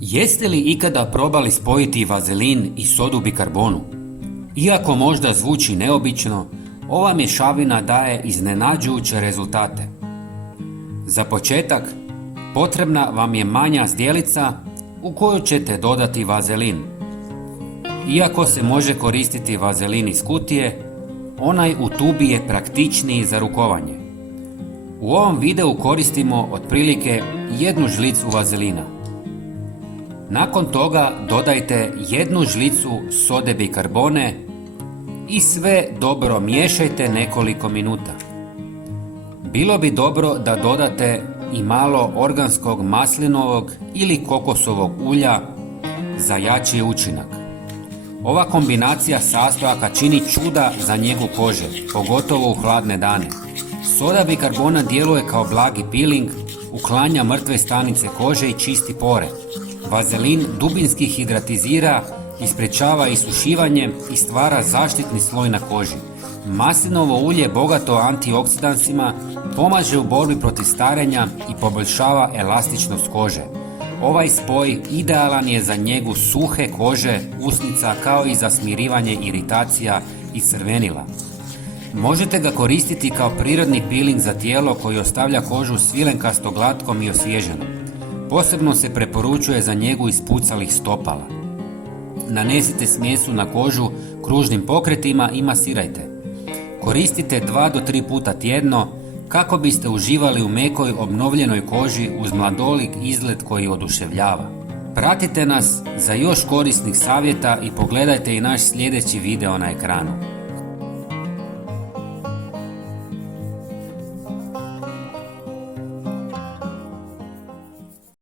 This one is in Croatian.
Jeste li ikada probali spojiti vazelin i sodu bikarbonu? Iako možda zvuči neobično, ova mješavina daje iznenađujuće rezultate. Za početak, potrebna vam je manja zdjelica u koju ćete dodati vazelin. Iako se može koristiti vazelin iz kutije, onaj u tubi je praktičniji za rukovanje. U ovom videu koristimo otprilike 1 žlicu vazelina. Nakon toga dodajte 1 žlicu sode bikarbone i sve dobro miješajte nekoliko minuta. Bilo bi dobro da dodate i malo organskog maslinovog ili kokosovog ulja za jači učinak. Ova kombinacija sastojaka čini čuda za njegu kože, pogotovo u hladne dane. Soda bikarbona djeluje kao blagi peeling, uklanja mrtve stanice kože i čisti pore. Vazelin dubinski hidratizira, isprečava isušivanje i stvara zaštitni sloj na koži. Maslinovo ulje bogato antioksidansima pomaže u borbi protiv starenja i poboljšava elastičnost kože. Ovaj spoj idealan je za njegu suhe kože, usnica kao i za smirivanje iritacija i crvenila. Možete ga koristiti kao prirodni peeling za tijelo koji ostavlja kožu svilenkasto glatkom i osvježenom. Posebno se preporučuje za njegu ispucalih stopala. Nanesite smjesu na kožu kružnim pokretima i masirajte. Koristite 2 do 3 puta tjedno kako biste uživali u mekoj obnovljenoj koži uz mladolik izgled koji oduševljava. Pratite nas za još korisnih savjeta i pogledajte i naš sljedeći video na ekranu.